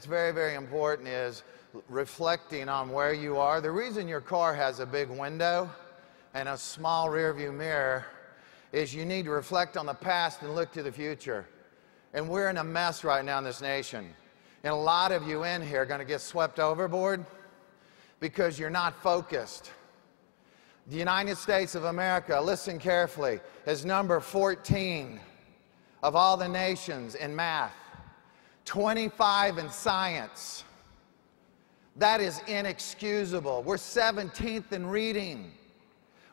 that's very, very important is reflecting on where you are. The reason your car has a big window and a small rearview mirror is you need to reflect on the past and look to the future. And we're in a mess right now in this nation. And a lot of you in here are going to get swept overboard because you're not focused. The United States of America, listen carefully, is number 14 of all the nations in math, 25 in science. That is inexcusable. We're 17th in reading.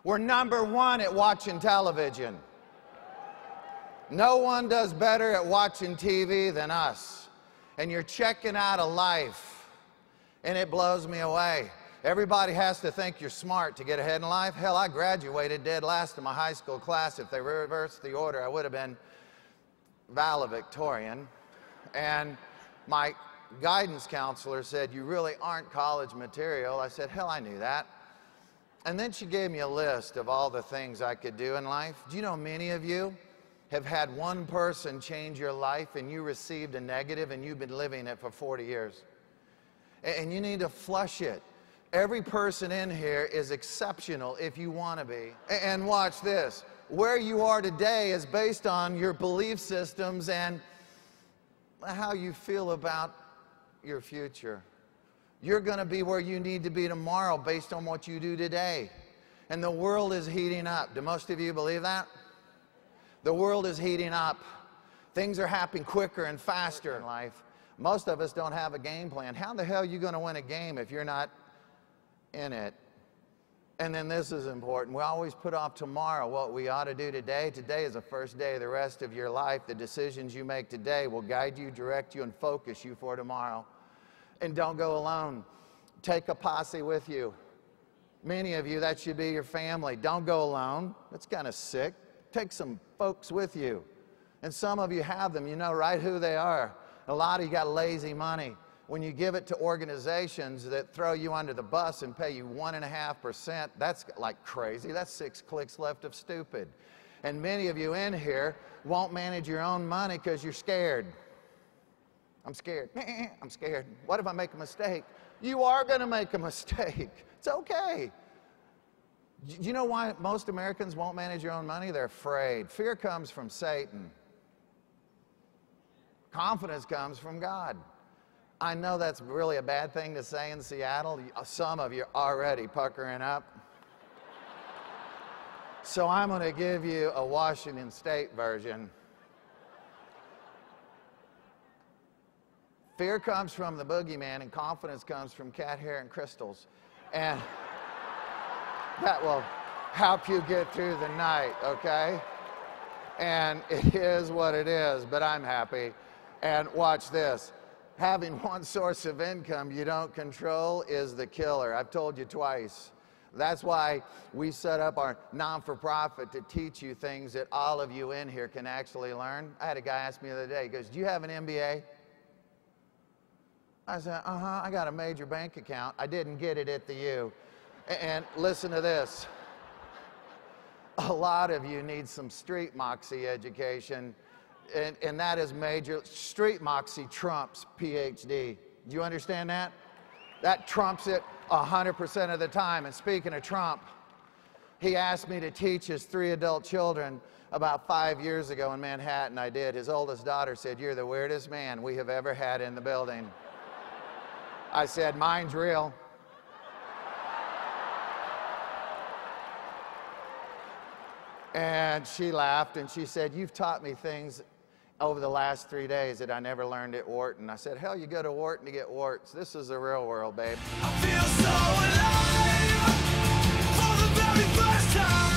We're number 1 at watching television. No one does better at watching TV than us. And you're checking out of life, and it blows me away. Everybody has to think you're smart to get ahead in life. Hell, I graduated dead last in my high school class. If they reversed the order, I would have been valedictorian. And my guidance counselor said, "You really aren't college material." I said, "Hell, I knew that." And then she gave me a list of all the things I could do in life. Do you know many of you have had one person change your life and you received a negative and you've been living it for 40 years? And you need to flush it. Every person in here is exceptional if you want to be. And watch this. Where you are today is based on your belief systems and how you feel about your future. You're going to be where you need to be tomorrow based on what you do today. And the world is heating up. Do most of you believe that? The world is heating up. Things are happening quicker and faster in life. Most of us don't have a game plan. How the hell are you going to win a game if you're not in it? And then this is important. We always put off tomorrow what we ought to do today. Today is the first day of the rest of your life. The decisions you make today will guide you, direct you, and focus you for tomorrow. And don't go alone. Take a posse with you. Many of you, that should be your family. Don't go alone. That's kind of sick. Take some folks with you. And some of you have them. You know right who they are. A lot of you got lazy money. When you give it to organizations that throw you under the bus and pay you 1.5%, that's like crazy. That's 6 clicks left of stupid. And many of you in here won't manage your own money because you're scared. I'm scared. I'm scared. What if I make a mistake? You are going to make a mistake. It's okay. Do you know why most Americans won't manage their own money? They're afraid. Fear comes from Satan. Confidence comes from God. I know that's really a bad thing to say in Seattle. Some of you are already puckering up. So I'm going to give you a Washington State version. Fear comes from the boogeyman, and confidence comes from cat hair and crystals. And that will help you get through the night, okay? And it is what it is, but I'm happy. And watch this. Having one source of income you don't control is the killer. I've told you twice. That's why we set up our non-for-profit to teach you things that all of you in here can actually learn. I had a guy ask me the other day, he goes, "Do you have an MBA?" I said, I got a major bank account. I didn't get it at the U. And listen to this. A lot of you need some street moxie education, and that is major. Street moxie trumps PhD. Do you understand that? That trumps it 100% of the time. And speaking of Trump, he asked me to teach his 3 adult children about 5 years ago in Manhattan. I did. His oldest daughter said, "You're the weirdest man we have ever had in the building." I said, "Mine's real." And she laughed and she said, "You've taught me things over the last 3 days that I never learned at Wharton." I said, "Hell, you go to Wharton to get warts. This is the real world, babe." I feel so alive for the very first time.